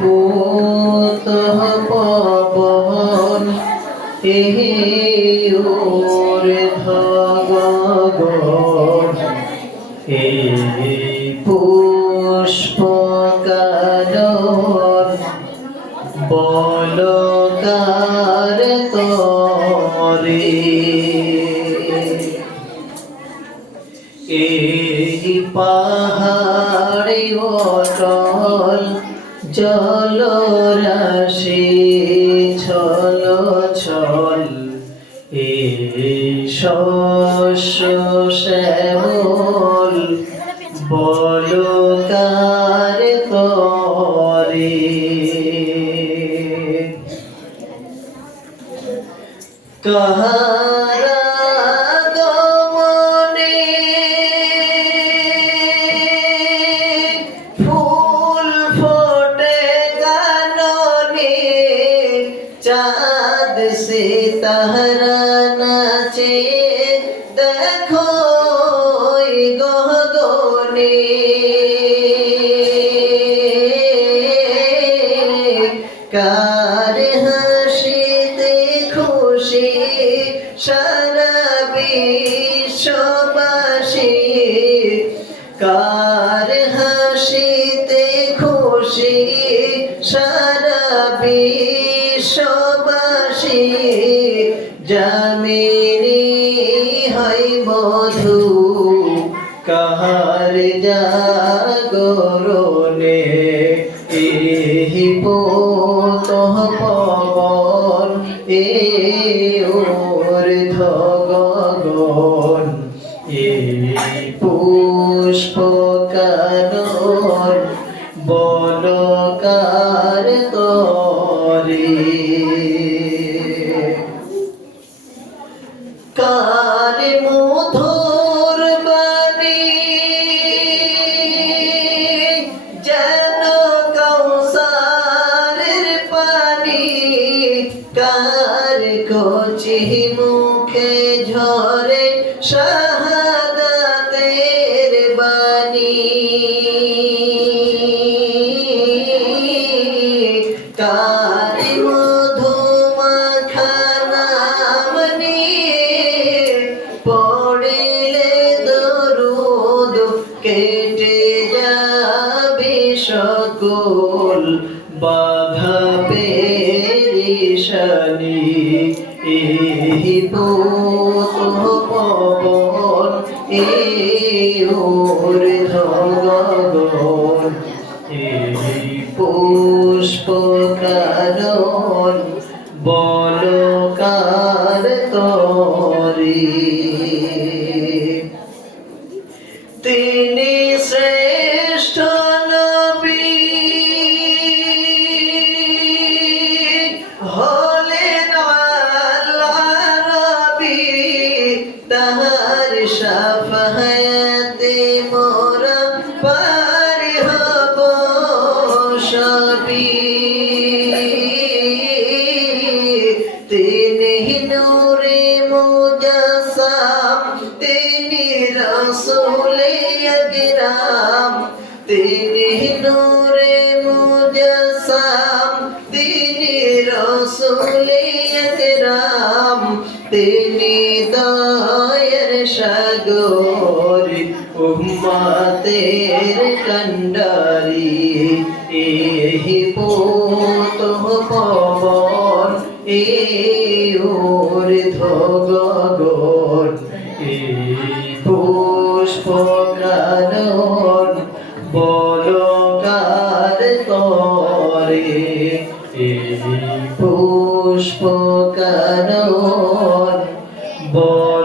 পুত পবন এহি ওরে ধগগন এই পুষ্প কানন বলকার তরে। এই পাহাড়ি অটল জল রাশি ছল ছল এই শ্যামল তাহারা কার খুশি সারা কার খুশি সারা বিশ্ববাসী? জামিনী হয় মধু কাহার জাগরণে? এহি পোত পবন এ ওর ধগগন কার মধুর যেন কৌসারের পানি কার কচি মুখে ঝরে শাহাদাতের বাণী? কেটে যাবে সকল বাধা পেরিশানি। এই পুত পবন এই ওর ধগগন এই পুষ্প কানন বলকার তরে। তাহার সাফায়াতে মোরা পার হব সবই। তিনি নূরে মুজাসাম, তিনি রসুলে আকরাম। তিনি নূরে মুজাসাম, তিনি রসুলে আকরাম। তিনি দয়ের সাগর উম্মাতের কন্ডারি এহি পোত পবন এ এই পুষ্প কানন বলকার এই পুষ্প কানন বল